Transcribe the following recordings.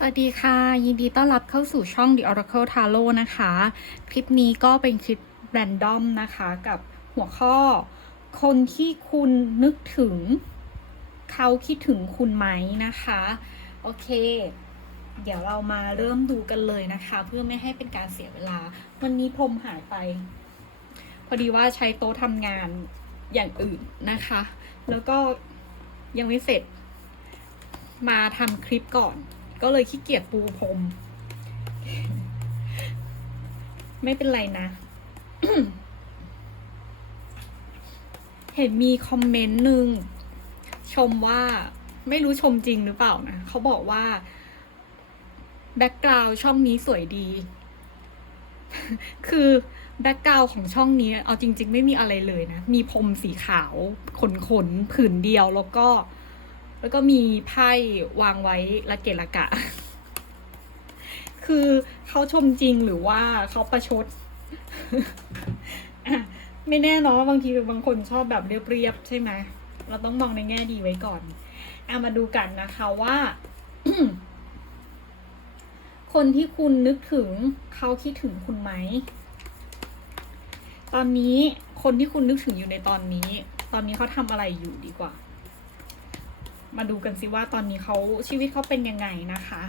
สวัสดีค่ะ ยินดีต้อนรับเข้าสู่ช่อง The Oracle Tarot นะคะ คลิปนี้ก็เป็นคลิปแรนดอมนะคะ กับหัวข้อ คนที่คุณนึกถึง เขาคิดถึงคุณไหมนะคะ โอเค เดี๋ยวเรามาเริ่มดูกันเลยนะคะ เพื่อไม่ให้เป็นการเสียเวลา วันนี้พรมหายไป พอดีว่าใช้โต๊ะทำงานอย่างอื่นนะคะ แล้วก็ยังไม่เสร็จ มาทำคลิปก่อน ก็เลยขี้เกียจปูพรม ไม่เป็นไรนะ เห็นมีคอมเมนต์หนึ่งชมว่าไม่รู้ชมจริงหรือเปล่านะเขาบอกว่าแบ็กกราวช่องนี้สวยดี คือแบ็กกราวของช่องนี้ เอาจริง ๆ ไม่มีอะไรเลยนะ มีพรมสีขาวขนๆผืนเดียวแล้วก็ แล้วก็มีไพ่วางไว้ละเกะละกะ คือเขาชมจริงหรือว่าเขาประชด ไม่แน่เนอะบางทีบางคนชอบแบบเรียบๆใช่ไหมเราต้องมองในแง่ดีไว้ก่อนเอามาดูกันนะคะว่า คนที่คุณนึกถึงเขาคิดถึงคุณไหม ตอนนี้คนที่คุณนึกถึงอยู่ในตอนนี้ ตอนนี้เขาทำอะไรอยู่ดีกว่า มาดูกันสิว่าตอนนี้เขาชีวิตเขาเป็นยังไงนะคะ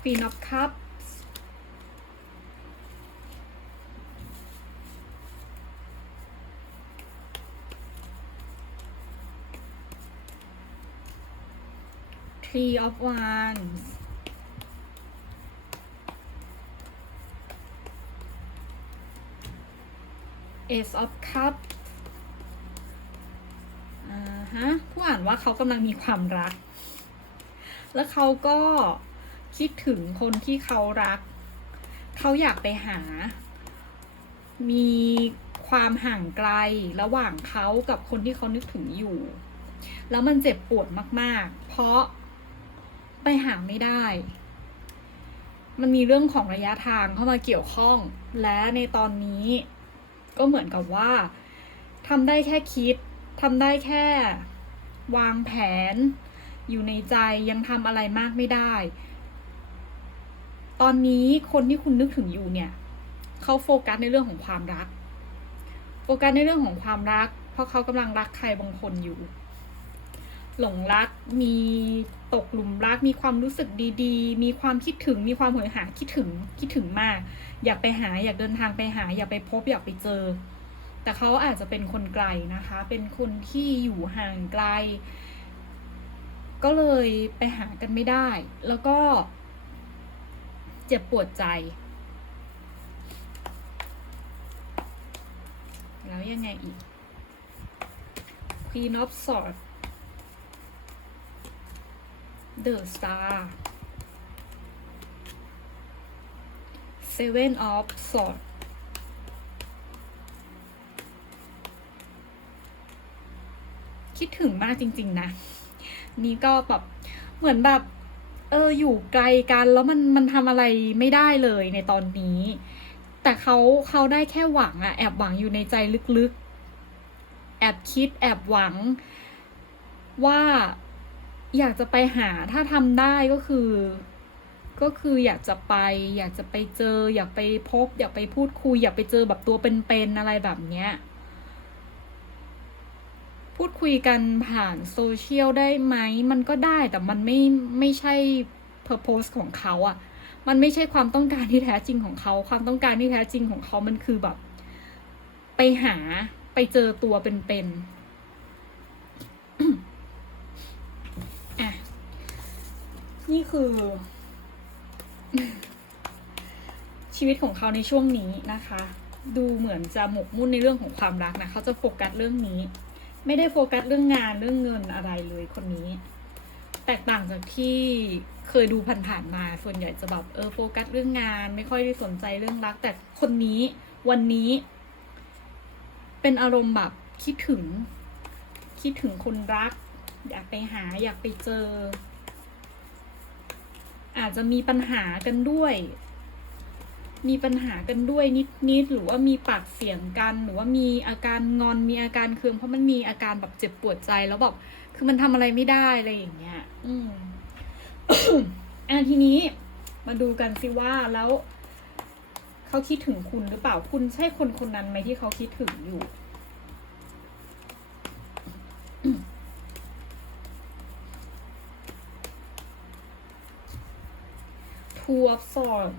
Queen of Cups Three of Wands Ace of Cups ฮะผู้อ่านว่าเขากำลังมีความรัก แล้วเขาก็คิดถึงคนที่เขารัก เขาอยากไปหา มีความห่างไกลระหว่างเขากับคนที่เขานึกถึงอยู่ แล้วมันเจ็บปวดมาก ๆ เพราะไปหาไม่ได้ มันมีเรื่องของระยะทางเข้ามาเกี่ยวข้อง และในตอนนี้ก็เหมือนกับว่าทำได้แค่คิด ทำได้แค่ วางแผน อยู่ในใจยังทำอะไรมากไม่ได้ ตอนนี้คนที่คุณนึกถึงอยู่เนี่ยเขาโฟกัสในเรื่องของความรัก โฟกัสในเรื่องของความรัก เพราะเขากำลังรักใครบางคนอยู่ หลงรักมีตกหลุมรักมีความรู้สึกดีๆ มีความคิดถึงมีความหวยหาคิดถึงคิดถึงมาก อยากไปหาอยากเดินทางไปหา อยากไปพบอยากไปเจอ แต่เขาอาจจะเป็นคนไกลนะคะ เป็นคนที่อยู่ห่างไกล ก็เลยไปหากันไม่ได้ แล้วก็ เจ็บปวดใจ แล้วยังไงอีก Queen of Swords The Star Seven of Swords คิดถึงมากจริง ๆ นะ นี่ก็แบบเหมือนแบบ เอออยู่ไกลกันแล้วมันมันทำอะไรไม่ได้เลยในตอนนี้ แต่เขาเขาได้แค่หวังอะแอบหวังอยู่ในใจลึกๆ แอบคิดแอบหวังว่าอยากจะไปหาถ้าทำได้ก็คือ ก็คืออยากจะไป อยากจะไปเจอ อยากไปพบ อยากไปพูดคุย อยากไปเจอแบบตัวเป็นๆอะไรแบบเนี้ย พูดคุยกันผ่านโซเชียลได้ไหม มันก็ได้แต่มันไม่ไม่ใช่ purpose ของเขาอะ่ะ มันไม่ใช่ความต้องการที่แท้จริงของเขา ความต้องการที่แท้จริงของเขามันคือแบบ ไปหาไปเจอตัวเป็นๆอะ นี่คือ ชีวิตของเขาในช่วงนี้นะคะ ดูเหมือนจะหมกมุ่นในเรื่องของความรักนะ เขาจะโฟกัสเรื่องนี้ ไม่ได้โฟกัสเรื่องงานเรื่องเงินอะไรเลยคนนี้ แตกต่างจากที่เคยดูผ่านๆมาส่วนใหญ่จะแบบเออโฟกัสเรื่องงาน ไม่ค่อยได้สนใจเรื่องรัก แต่คนนี้วันนี้ เป็นอารมณ์แบบคิดถึง คิดถึงคนรัก อยากไปหาอยากไปเจอ อาจจะมีปัญหากันด้วย มีปัญหากันด้วยนิดๆหรือว่ามีปากเสียงกัน หรือว่ามีอาการงอนมีอาการเคืองเพราะมันมีอาการแบบเจ็บปวดใจแล้วแบบคือมันทำอะไรไม่ได้อะไรอย่างเงี้ย อืมอะทีนี้มาดูกันสิว่าแล้วเขาคิดถึงคุณหรือเปล่าคุณใช่คนคนนั้นไหมที่เขาคิดถึงอยู่ Two of Swords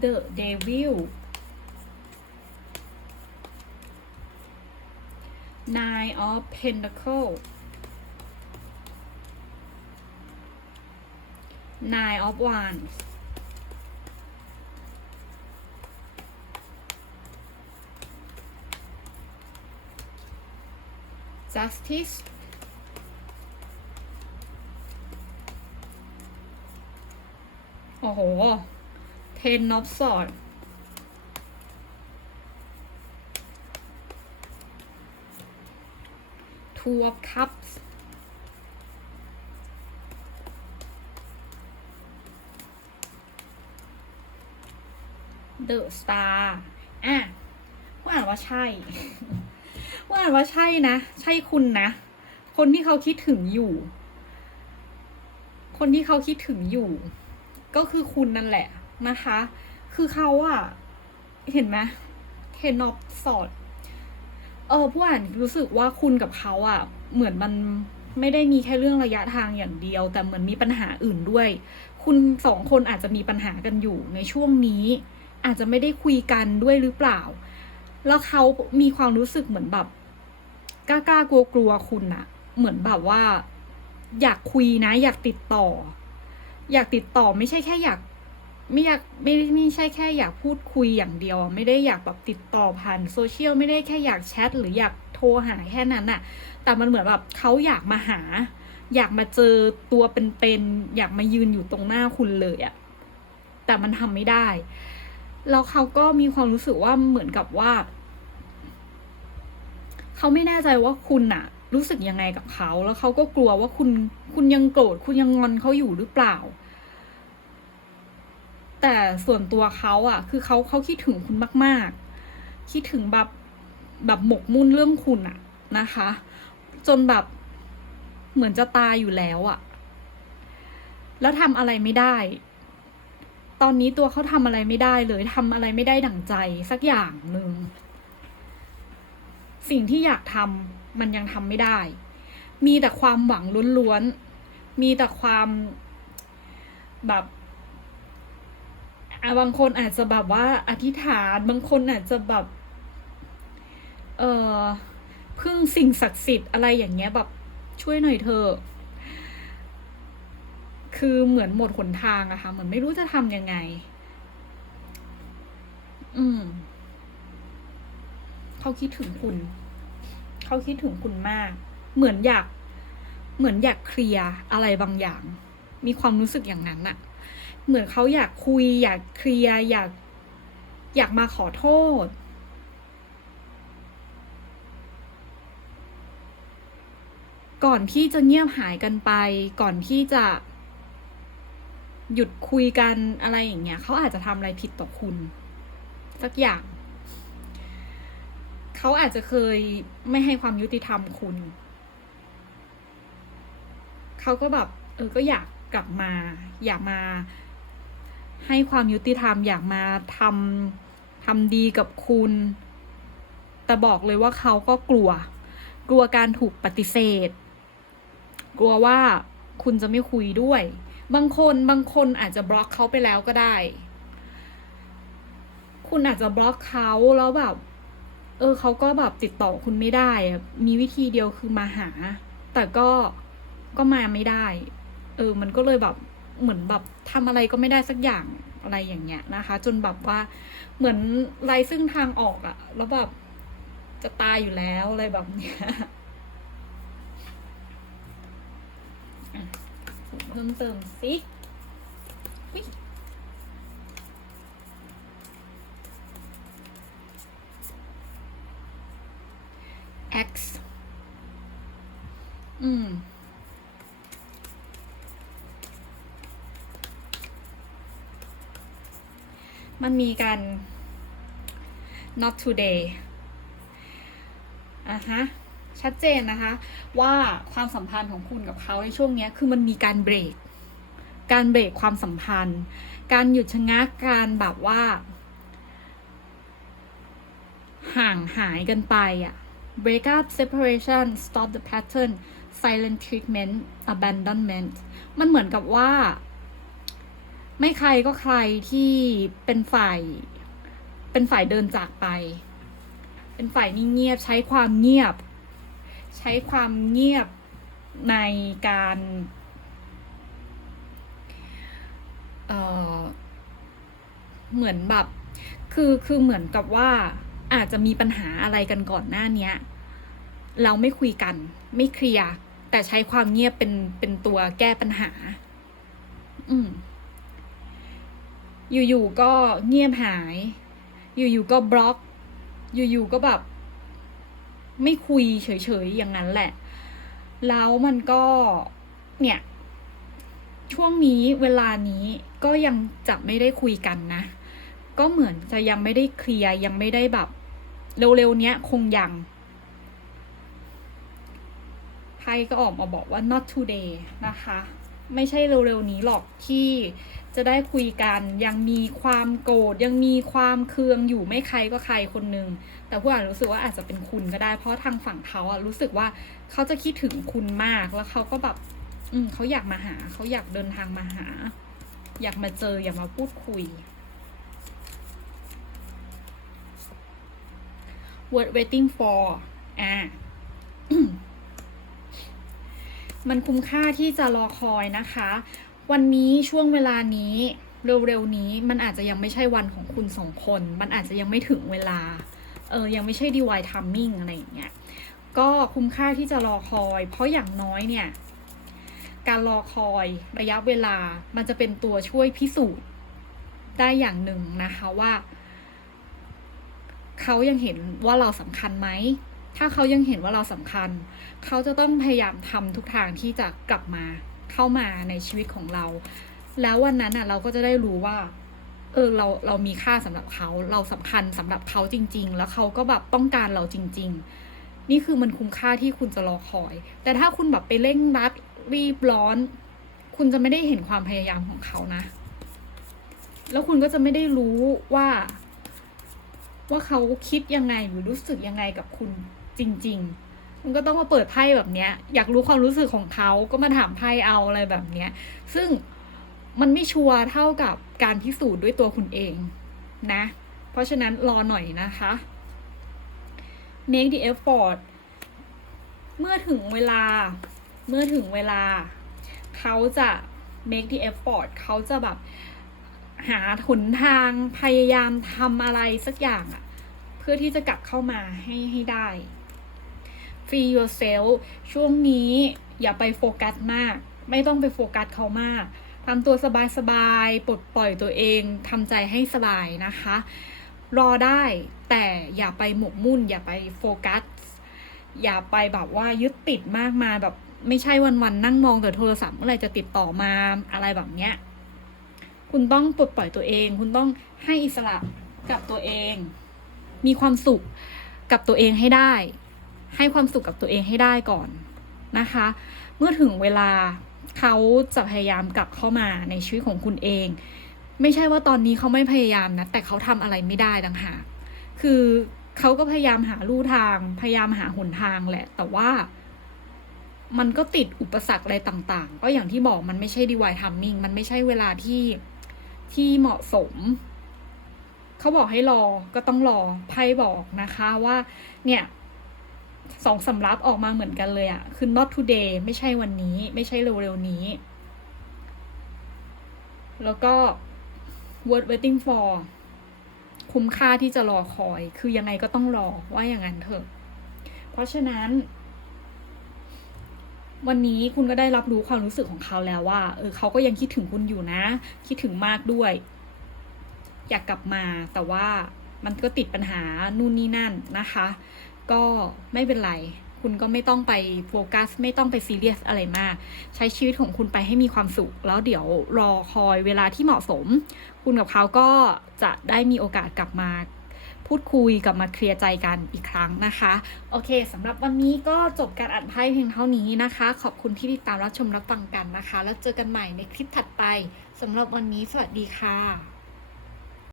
The Devil Nine of Pentacles Nine of Wands Justice โอ้โห Ten of Swords Two of Cups The Star อะว่าอ่านว่าใช่ ว่าอ่านว่าใช่นะ ใช่คุณนะ คนที่เขาคิดถึงอยู่ คนที่เขาคิดถึงอยู่ ก็คือคุณนั่นแหละ นะคะ คือเขาอะเห็นไหมเทนอฟสอด เออผู้อ่านรู้สึกว่าคุณกับเขาอะเหมือนมันไม่ได้มีแค่เรื่องระยะทางอย่างเดียว แต่เหมือนมีปัญหาอื่นด้วย คุณสองคนอาจจะมีปัญหากันอยู่ในช่วงนี้ อาจจะไม่ได้คุยกันด้วยหรือเปล่า แล้วเขามีความรู้สึกเหมือนแบบกล้ากล้ากลัวกลัวคุณอะเหมือนแบบว่า อยากคุยนะ อยากติดต่อ อยากติดต่อไม่ใช่แค่อยาก ไม่อยากไม่ไม่ใช่แค่อยากพูดคุยอย่างเดียว ไม่ได้อยากแบบติดต่อผ่านโซเชียลไม่ได้แค่อยากแชทหรืออยากโทรหาแค่นั้นอะแต่มันเหมือนแบบเขาอยากมาหา อยากมาเจอตัวเป็นๆอยากมายืนอยู่ตรงหน้าคุณเลยอะแต่มันทำไม่ได้ แล้วเขาก็มีความรู้สึกว่าเหมือนกับว่าเขาไม่แน่ใจว่าคุณอะรู้สึกยังไงกับเขา แล้วเขาก็กลัวว่าคุณคุณยังโกรธคุณยังงอนเขาอยู่หรือเปล่า แต่ส่วนตัวเขาอะคือเขาเขาคิดถึงคุณมาก ๆ คิดถึงแบบแบบหมกมุ่นเรื่องคุณอะนะคะ จนแบบเหมือนจะตายอยู่แล้วอะแล้วทำอะไรไม่ได้ ตอนนี้ตัวเขาทำอะไรไม่ได้เลยทำอะไรไม่ได้ดั่งใจสักอย่างหนึ่งสิ่งที่อยากทำมันยังทำไม่ได้ มีแต่ความหวังล้วนๆ มีแต่ความแบบ อะบางคนอาจจะแบบว่าอธิษฐาน บางคนอาจจะแบบ เออพึ่งสิ่งศักดิ์สิทธิ์อะไรอย่างเงี้ยแบบช่วยหน่อยเถอะคือเหมือนหมดหนทางอะค่ะ เหมือนไม่รู้จะทำยังไง อืม เขาคิดถึงคุณ เขาคิดถึงคุณมาก เหมือนอยาก เหมือนอยากเคลียร์อะไรบางอย่าง มีความรู้สึกอย่างนั้นอะ เหมือนเขาอยากคุย อยากเคลียร์อยากอยากมาขอโทษ ก่อนที่จะเงียบหายกันไป ก่อนที่จะ หยุดคุยกันอะไรอย่างเงี้ยเขาอาจจะทำอะไรผิดต่อคุณ สักอย่างเขาอาจจะเคยไม่ให้ความยุติธรรมคุณ เขาก็แบบเออก็อยากกลับมา อยากมา ให้ความยุติธรรมอยากมาทำทำดีกับคุณ แต่บอกเลยว่าเขาก็กลัว กลัวการถูกปฏิเสธ กลัวว่าคุณจะไม่คุยด้วย บางคนบางคนอาจจะบล็อกเขาไปแล้วก็ได้ คุณอาจจะบล็อกเขาแล้วแบบ เออเขาก็แบบติดต่อคุณไม่ได้อะมีวิธีเดียวคือมาหา แต่ก็ก็มาไม่ได้ เออ มันก็เลยแบบ เหมือนแบบทำอะไรก็ไม่ได้สักอย่างอะไรอย่างเงี้ยนะคะ จนแบบว่าเหมือนไรซึ่งทางออกอะแล้วแบบจะตายอยู่แล้วอะไรแบบเนี้ยเพิ่มเติมสิอ X อืม มันมีการ not today อะฮะชัดเจนนะคะ ว่าความสัมพันธ์ของคุณกับเขาในช่วงเนี้ยคือมันมีการเบรก การเบรกความสัมพันธ์ การหยุดชะงักการแบบว่า ห่างหายกันไปอะ break up separation stop the pattern silent treatment abandonment มันเหมือนกับว่า ไม่ใครก็ใครที่เป็นฝ่าย เป็นฝ่ายเดินจากไป เป็นฝ่ายนิ่งเงียบใช้ความเงียบ ใช้ความเงียบในการเออเหมือนแบบคือคือเหมือนกับว่าอาจจะมีปัญหาอะไรกันก่อนหน้าเนี้ย เราไม่คุยกัน ไม่เคลียร์แต่ใช้ความเงียบเป็นเป็นตัวแก้ปัญหา อืม อยู่ๆก็เงียบหาย อยู่ๆก็บล็อก อยู่ๆก็แบบ ไม่คุยเฉยๆอย่างนั้นแหละ แล้วมันก็เนี่ย ช่วงนี้เวลานี้ก็ยังจะไม่ได้คุยกันนะ ก็เหมือนจะยังไม่ได้เคลียร์ยังไม่ได้แบบ เร็วๆเนี้ยคงยังไพ่ก็ออกมาบอกว่า not today นะคะ ไม่ใช่เร็วๆนี้หรอกที่ จะได้คุยกันยังมีความโกรธยังมีความเคืองอยู่ไม่ใครก็ใครคนหนึ่งแต่ผู้อ่านรู้สึกว่าอาจจะเป็นคุณก็ได้ เพราะทางฝั่งเขาอะรู้สึกว่าเขาจะคิดถึงคุณมากแล้วเขาก็แบบ อืมเขาอยากมาหาเขาอยากเดินทางมาหา อยากมาเจออยากมาพูดคุย word waiting for อ่ามันคุ้มค่าที่จะรอคอยนะคะ วันนี้ช่วงเวลานี้เร็วๆนี้มันอาจจะยังไม่ใช่วันของคุณสองคน มันอาจจะยังไม่ถึงเวลา เออ ยังไม่ใช่ DY timing อะไรอย่างเงี้ย ก็คุ้มค่าที่จะรอคอย เพราะอย่างน้อยเนี่ย การรอคอยระยะเวลา มันจะเป็นตัวช่วยพิสูจน์ได้อย่างหนึ่งนะคะว่า เขายังเห็นว่าเราสำคัญไหม ถ้าเขายังเห็นว่าเราสำคัญ เขาจะต้องพยายามทำทุกทางที่จะกลับมา เข้ามาในชีวิตของเรา แล้ววันนั้นอะเราก็จะได้รู้ว่า เออเราเรามีค่าสำหรับเขา เราสำคัญสำหรับเขาจริง ๆ แล้วเขาก็แบบต้องการเราจริง ๆ นี่คือมันคุ้มค่าที่คุณจะรอคอย แต่ถ้าคุณแบบไปเร่งรัดรีบร้อน คุณจะไม่ได้เห็นความพยายามของเขานะ แล้วคุณก็จะไม่ได้รู้ว่า ว่าเขาคิดยังไงหรือรู้สึกยังไงกับคุณจริง ๆ มันก็ต้องมาเปิดไพ่แบบเนี้ย อยากรู้ความรู้สึกของเขาก็มาถามไพ่เอาอะไรแบบเนี้ย ซึ่งมันไม่ชัวร์เท่ากับการพิสูจน์ด้วยตัวคุณเองนะ เพราะฉะนั้นรอหน่อยนะคะ make the effort เมื่อถึงเวลา เมื่อถึงเวลา เขาจะ make the effort เขาจะแบบหาหนทางพยายามทำอะไรสักอย่างอะเพื่อที่จะกลับเข้ามาให้ให้ได้ free yourself ช่วงนี้อย่าไปโฟกัสมาก ไม่ต้องไปโฟกัสเขามากทำตัวสบายๆปลดปล่อยตัวเองทำใจให้สบายนะคะ รอได้แต่อย่าไปหมกมุ่น อย่าไปโฟกัส อย่าไปแบบว่ายึดติดมากมาแบบไม่ใช่วันๆนั่งมองแต่โทรศัพท์เมื่อไหร่จะติดต่อมาอะไรแบบเนี้ยคุณต้องปลดปล่อยตัวเอง คุณต้องให้อิสระกับตัวเอง มีความสุขกับตัวเองให้ได้ ให้ความสุขกับตัวเองให้ได้ก่อนนะคะ เมื่อถึงเวลาเขาจะพยายามกลับเข้ามาในชีวิตของคุณเอง ไม่ใช่ว่าตอนนี้เขาไม่พยายามนะ แต่เขาทำอะไรไม่ได้ต่างหากคือเขาก็พยายามหาลู่ทาง พยายามหาหนทางแหละ แต่ว่ามันก็ติดอุปสรรคอะไรต่างๆ ก็อย่างที่บอกมันไม่ใช่ดีวายทัมมิ่ง มันไม่ใช่เวลาที่ที่เหมาะสม เขาบอกให้รอก็ต้องรอ ไพ่บอกนะคะว่า เนี่ย สองสำรับออกมาเหมือนกันเลยอะคือ not today ไม่ใช่วันนี้ ไม่ใช่เร็วๆนี้ แล้วก็ word waiting for คุ้มค่าที่จะรอคอย คือยังไงก็ต้องรอว่าอย่างนั้นเถอะ เพราะฉะนั้น วันนี้คุณก็ได้รับรู้ความรู้สึกของเขาแล้วว่า เออเขาก็ยังคิดถึงคุณอยู่นะ คิดถึงมากด้วย อยากกลับมาแต่ว่ามันก็ติดปัญหานู่นนี่นั่นนะคะ ก็ไม่เป็นไร คุณก็ไม่ต้องไปโฟกัส ไม่ต้องไปซีเรียสอะไรมาก ใช้ชีวิตของคุณไปให้มีความสุข แล้วเดี๋ยวรอคอยเวลาที่เหมาะสม คุณกับเขาก็จะได้มีโอกาสกลับมาพูดคุยกลับมาเคลียร์ใจกันอีกครั้งนะคะ โอเคสำหรับวันนี้ก็จบการอ่านไพ่เพียงเท่านี้นะคะ ขอบคุณที่ติดตามรับชมรับฟังกันนะคะ แล้วเจอกันใหม่ในคลิปถัดไปสำหรับวันนี้สวัสดีค่ะ